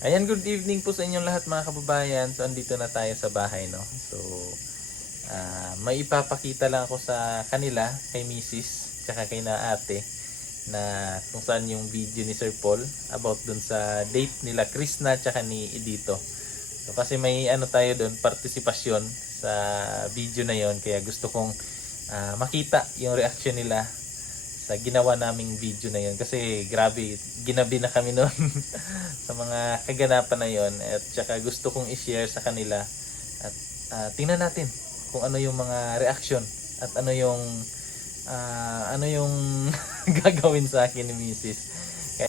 Ayan, good evening po sa inyong lahat mga kababayan. So, andito na tayo sa bahay, no? So, may ipapakita lang ako sa kanila, kay Mrs. tsaka kay na ate, na kung saan yung video ni Sir Paul about dun sa date nila Krishna tsaka ni Edito. So, kasi may ano tayo dun, partisipasyon sa video na yon, kaya gusto kong makita yung reaction nila sa ginawa naming video na yon, kasi grabe ginabi na kami noon sa mga kaganapan na yon, at saka gusto kong i-share sa kanila at tingnan natin kung ano yung mga reaction at ano yung gagawin sa akin ni Mrs.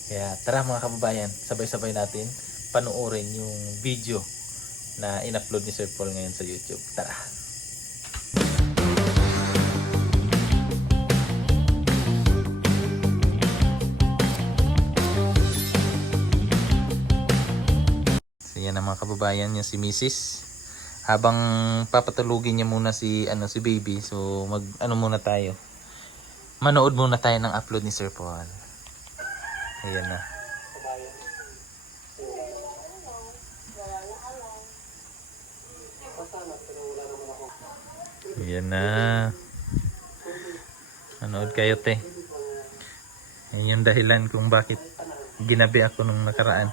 Kaya tara mga kababayan, sabay-sabay natin panoorin yung video na in-upload ni Sir Paul ngayon sa YouTube. Tara. Yan ang mga kababayan, yung si Mrs. Habang papatulugin niya muna si baby, so muna tayo. Manood muna tayo ng upload ni Sir Paul. Ayan na. Ayan na. Manood kayo, te. Ayan yung dahilan kung bakit ginabi ako nung nakaraan.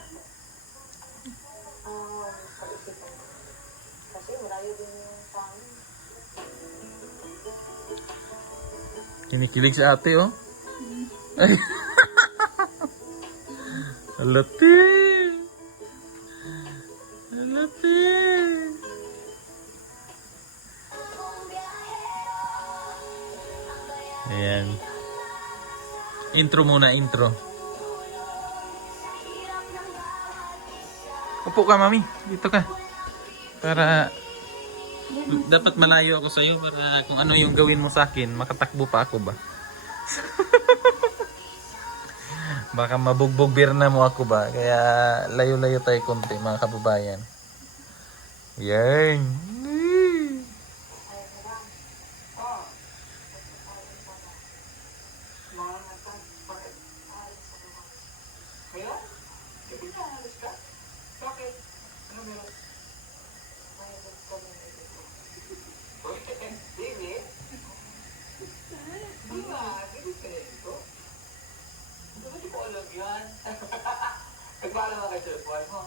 Kinikilig si ate, oh. Ay. Alati. Alati. Ayan. Intro muna, intro. Upo ka, mami. Dito ka. Para dapat malayo ako sa'yo, para kung ano yung gawin mo sa akin, makatakbo pa ako ba? Baka mabugbog birna mo ako ba? Kaya layo-layo tayo konti mga kababayan. Yan. Nagpaalam ka kay Sir Paul mo?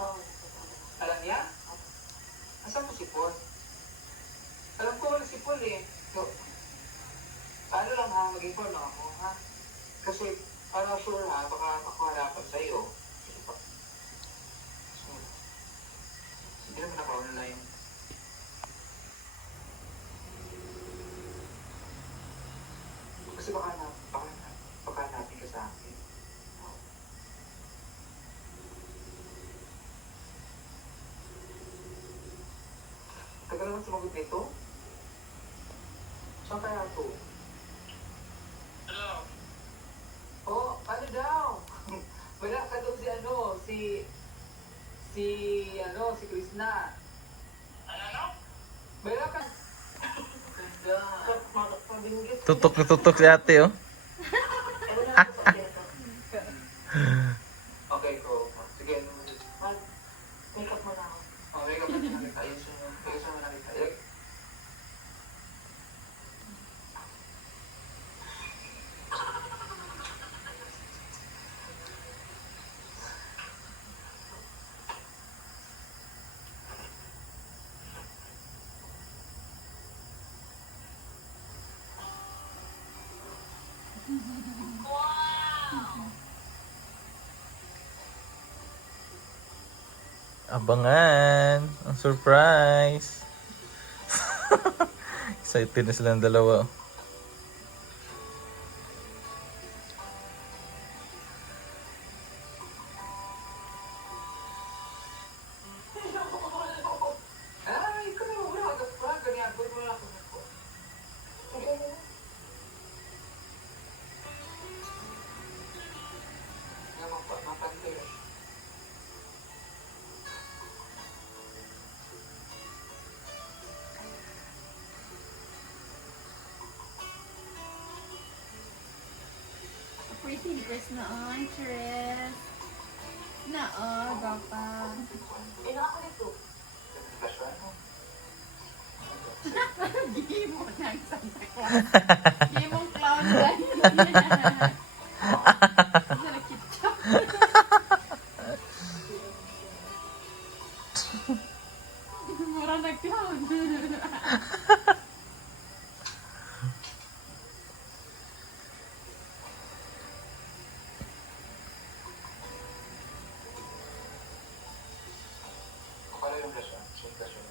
Oo. Alam niya? Asan mo si Paul? Alam ko wala si Paul eh. So, paano lang ha, mag-inform lang ako ha? Kasi, para sure ha, baka makaharapan sa'yo. Hindi naman nakauna na yung... Kasi baka natin ka sa akin. Tagal naman sumagot nito? Saan kaya ito? Hello? Oh, ano daw? Wala ka doon si Krishna. Ano? Wala ka. Tutok na tutok si ate, oh. Okay, go. Sige. Make up mo na ako. Oh, make up mo na kita. Ayusin mo na kita. Abangan. Ang surprise. Excited na silang dalawa. Ay, ikaw na wala ka pa. Ganyan, wala ka pa. Mapantay. Pretty dress na ang dress. Na, gapa. Kasyon mo. Gigi mo ng Santa Claus. Gigi mong clown dahil. Salakit siya. Mura na clown. Para yung kasyon. Siyang kasyon.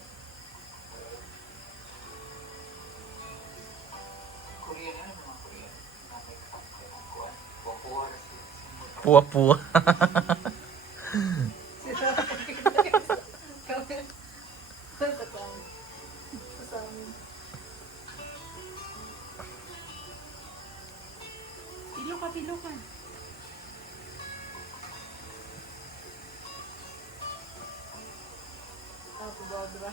Korean yan, mga Korean. Na may kuwan. Kuwa na si Puwa-puwa. Pilo ka, pilo ka. Diba?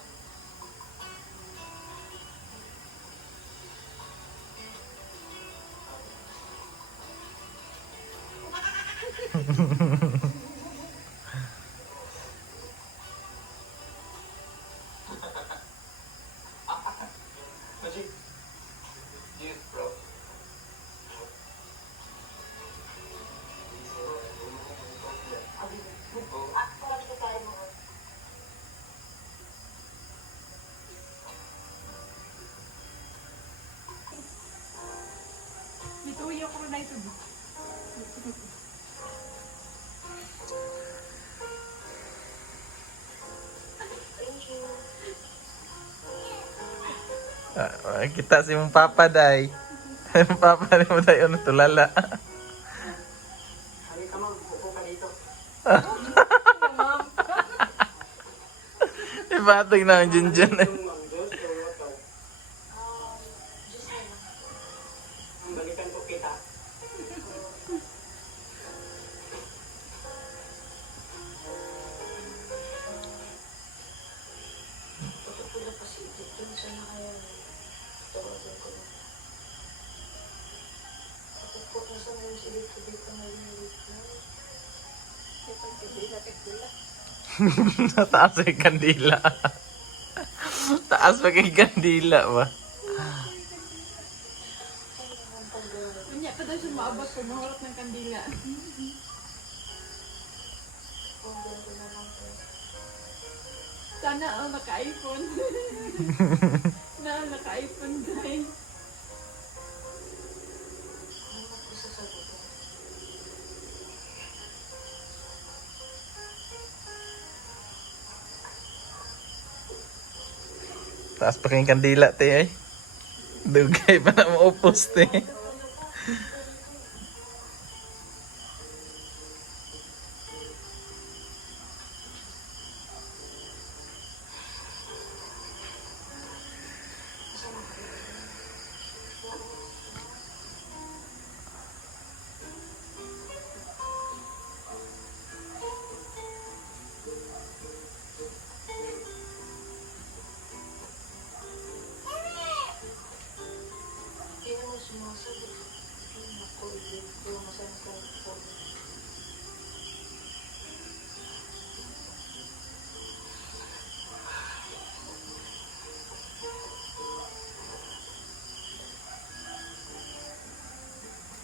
Magic. Yes, bro. Ituyo ko na ito. Kita si mong papa day. Mong papa ni mo day ano tulala. Halika mo, upo ka dito. Ibatag na ang Junjun eh. Ang Diyos, pero wato. Balikan ko kita. Taas may kandila. Taas pa kay kandila ba? Kanya pa daw siya maabot kung mahulot ng kandila. Sana ang naka-iPhone. Naka-iPhone guys. Taas pa kay kandila te ay. Dugay pa na mo upos te.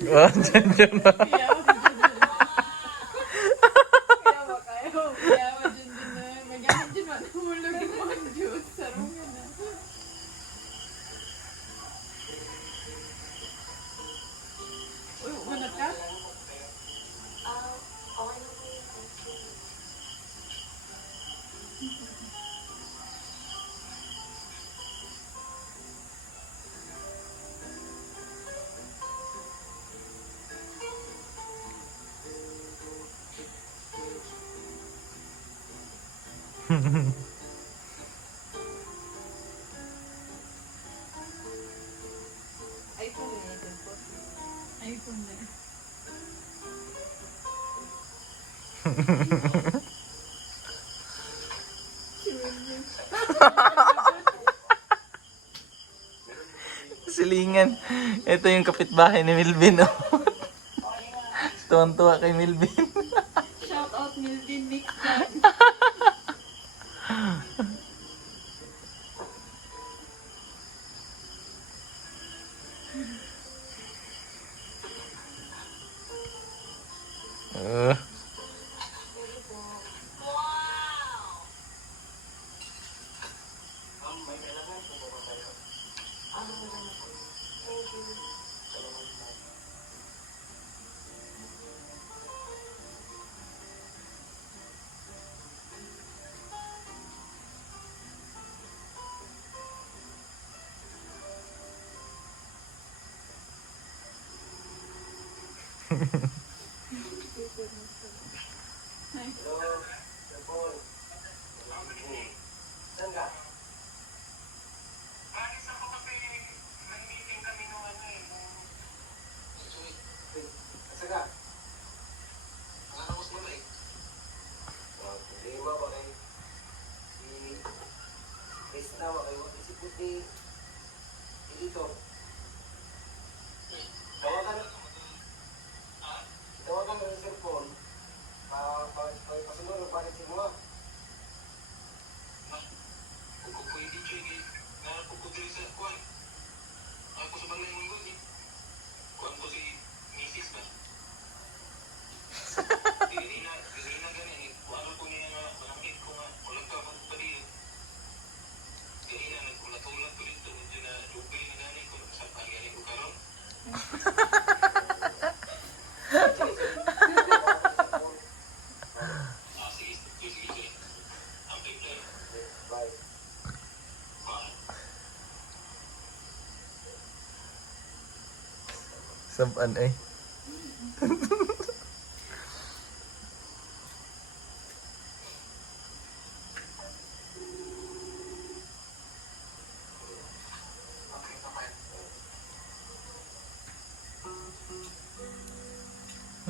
Wah, Junjun na. Kaya ba kayo? Kaya ba dyan na? Magyanap dyan man. Hulog yung mga Diyos. Sarungan na. Uy, unat ka? iPhone na yun po. iPhone na. Silingan. Ito yung kapitbahay ni Milvin. Oh. Tuwan-tuwa kay Milvin. Shout out Milby. Saan ka? Alis ako kasi may meeting kami nung ano eh. Saan ka? Ang ano mas malay? Hindi ba ba kayo? Si Krishna ba kayo? Si Puti. Dito. Tawagan mo yung cellphone. Pasunod, bakit si mo? Kung pwede siya, nakapagpagdali sa kuwan. Ako sa balay mo yun, kuwan ko si Mrs. ba? Hindi na ganyan. Ano ko niya nga, malangit ko nga, walang kapag pa rin. Hindi na, nagkulat-ulat ko rin ito. Medyo na lupil na ganyan ko. Saan pa galing ko karon? Sige. Ang picture. Bye. Sampan eh.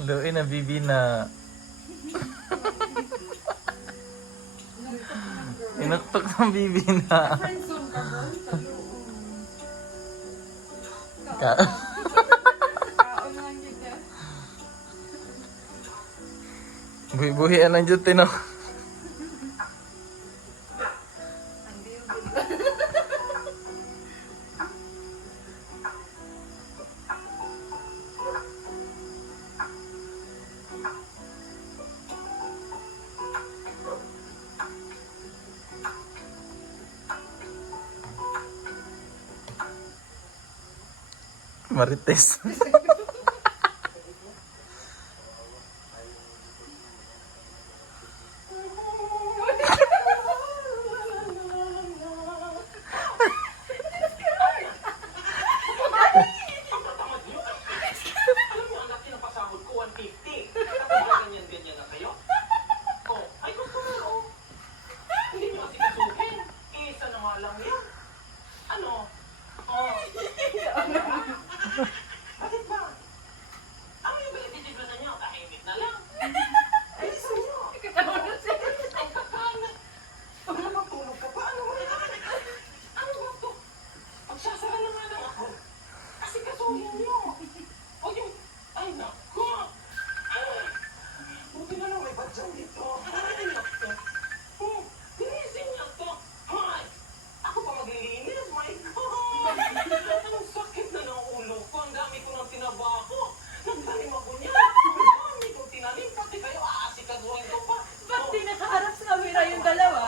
Luin na bibi na. Inuktok ng bibi na. Friendzone ka ba? Sa loob. Ka- Kaon lang kita. Buhi-buhian ang dyan tino. Marites. Alam mo, ang laki ng pasahod ko, 150. Tapos ba ganyan-ganyan na kayo? Oh, ay gusto mo, oh. Hindi nyo kasi kasuhin. Isa na nga lang yan. Ano? Oh. Bakit ba? Ano yung pinagtitignan nyo? Tahimik na lang. Ay, isa nyo. Katawa na siya. Ang kakalat. Pag napatulog ka pa, ano mo na? Ano ba to? Magsasara na nga lang ako. Kasi kasuhin nyo. O yung, ay naku. Ay, buti na lang may badyang dito. Ay naku. Linisin niya to. Ay, ako pa maglilinis. My God. Ang sakit na ng ulo ko. Ang dami ko ng tinabako. Nagtanim ako niya. Ang dami kong tinanim. Pati kayo aasikaduhin ko pa. Ba't di nakaharap sa camera yung dalawa?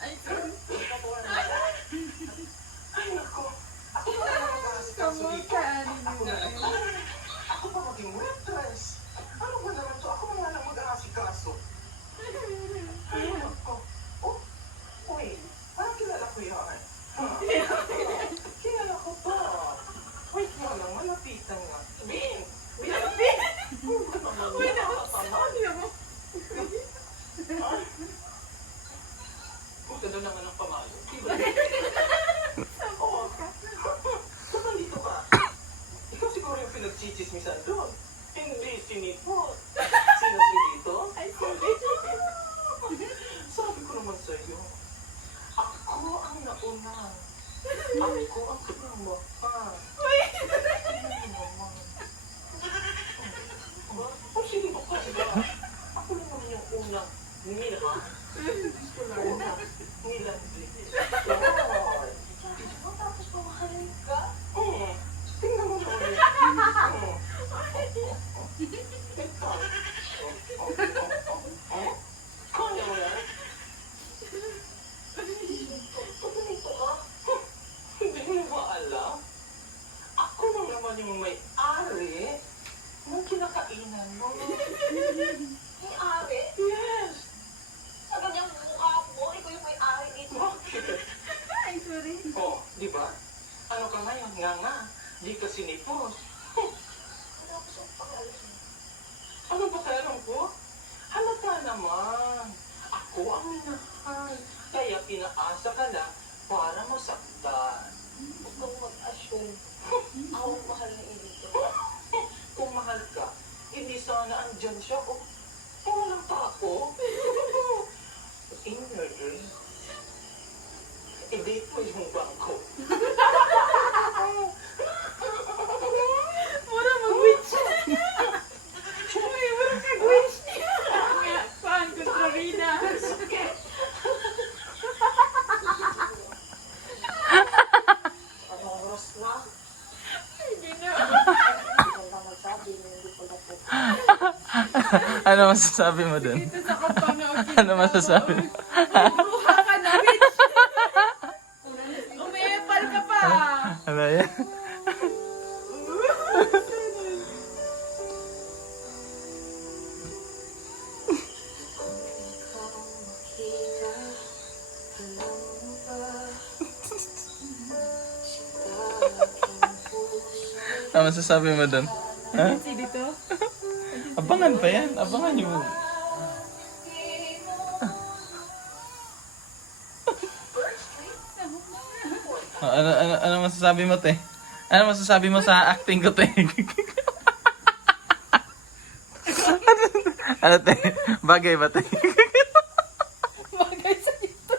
Ay, sorry. Ay naku. Ako pa naman mag-aasikaso Kamu dito. ka, ano Ako na lang. nila. Ako pa maging waitress. Ano ba naman to? Ako nga lang mag-aasikaso. Ay, naku. Oh, uy. Parang kilala ko yan. Kilala ko to. Wait mo lang, malapitan nga. Bin! Bin! Ano ba naman? Uy, Nakakasama. nakasama mo. Ang ganda naman ng pamayo. Diba? Oo. Saan nandito ka? Ikaw siguro yung pinagchichismisan doon. Hindi si Nipo. Sino si Dito? Ay, sorry. Sabi ko naman sa'yo, ako ang nauna. Ako ang pinamaka. O sino ka ba? Ako lang naman yung unang nila. Unang nilandi. Tapos pamahalin ka? Oo. Tingnan mo na ulit. Oo. Ikaw. Kaya mo yan? Ganito ka? Hindi mo ba alam? Ako lang naman yung may-ari ng kinakainan mo. May-ari? Yes! Ano niyang mukha mo? Ikaw yung may-ari dito. Bakit? Ay, sorry. Oh, di ba? Ano ka ngayon? Nga nga. Di ka sinipos. minahal. Kaya pinaasa ka na para masaktan. Huwag kang mag-assume. Ako ang mahal na ibig ko. Kung mahal ka, hindi sana andyan siya o walang tako. Inner dream. I-date mo yung bangko. Mura mag-witch. Uy, mura mag-witch. Nga, paan kontrabida. Anong oras na? Ay, ginawa. Hindi ka magsabi, hindi ko na po. Ano masasabi mo dun? Dito sa kapanaw. Ano masasabi mo? Buha ka na, witch. Umepal ka pa. Ano yan? Ano masasabi mo dun? Ha? Si dito. Abangan pa yan. Abangan nyo. Ano masasabi mo, te? Ano masasabi mo sa acting ko, te? Ano, te? Bagay ba, te? Bagay sa dito.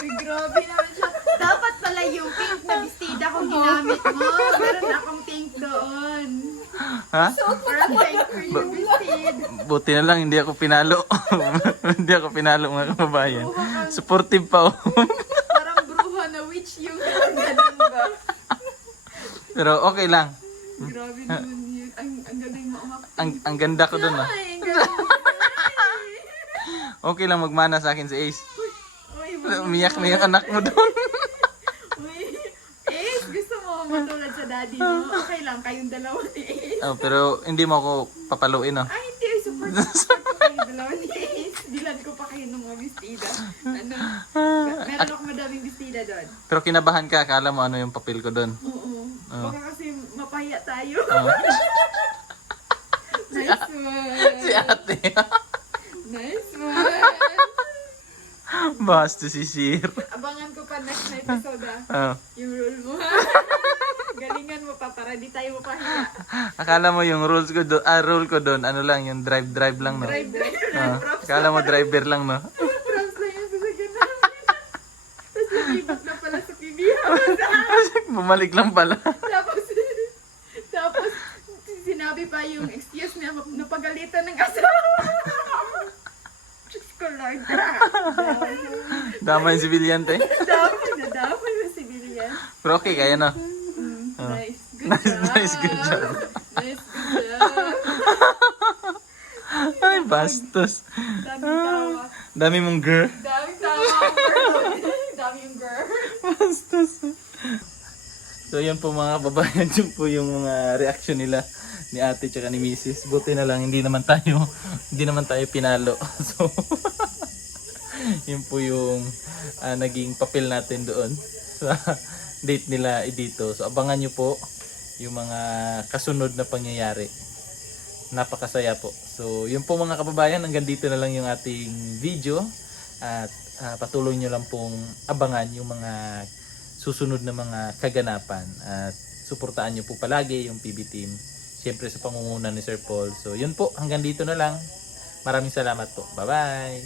Uy, grabe naman siya. Dapat pala yung pink na bestida kung ginamit mo. Meron akong pink doon. Ha? Parang thank for your bestid. Buti na lang, hindi ako pinalo. Hindi ako pinalo, mga kababayan. Supportive pa, oh. Parang bruha na witch yung ganun ba? Pero okay lang. Grabe naman yun. Ang galing mo umak. Ang ganda ko dun, ah. Ay, ang galing. Okay lang magmana sa akin si Ace. Uy, Umiyak na yung anak mo dun. Uy, Ace, gusto mo matulad sa daddy mo? Okay lang, kayong dalawa ni Ace. Oh, pero hindi mo ako papaluin, oh. Ay, hindi. Support ko kayong dalawa ni Ace. Dilan ko pa kayo ng mga bestida. Ano? Meron ako madaming bestida doon. Pero kinabahan ka, akala mo ano yung papel ko dun. Oo. Oh. Baka kasi mapahiya tayo. Oh. Nice one. Si ate. Nice one. Basta si Sir. Abangan ko pa next na episode Oh. yung rule mo. Galingan mo pa para di tayo mapahiya. Akala mo yung rule ko doon, ano lang, yung drive lang, no? Drive. Oh. Props Akala mo driver lang, no? Props lang yung sasagyan namin. Tapos nag-ibot na pala sa PBH. Bumalik lang pala. Tapos, sinabi pa yung excuse niya, napagalitan ng asawa. Diyos ko, Lord. Dama yung civilian, te. Nadamay yung civilian. Pero okay, kaya no? Nice. Good Nice, job. nice, good job. Nice, good job. Ay, bastos. Daming tawa. Dami mong girl. Daming tawa. Daming girl. Bastos. So, yun po mga kababayan, yun po yung mga reaction nila ni ate tsaka ni Mrs. Buti na lang, hindi naman tayo pinalo. So, yun po yung naging papel natin doon sa date nila dito. So, abangan nyo po yung mga kasunod na pangyayari. Napakasaya po. So, yun po mga kababayan, hanggang dito na lang yung ating video. At patuloy nyo lang pong abangan yung mga susunod na mga kaganapan. At suportaan nyo po palagi yung PB Team. Siyempre sa pangunguna ni Sir Paul. So, yun po. Hanggang dito na lang. Maraming salamat po. Bye-bye!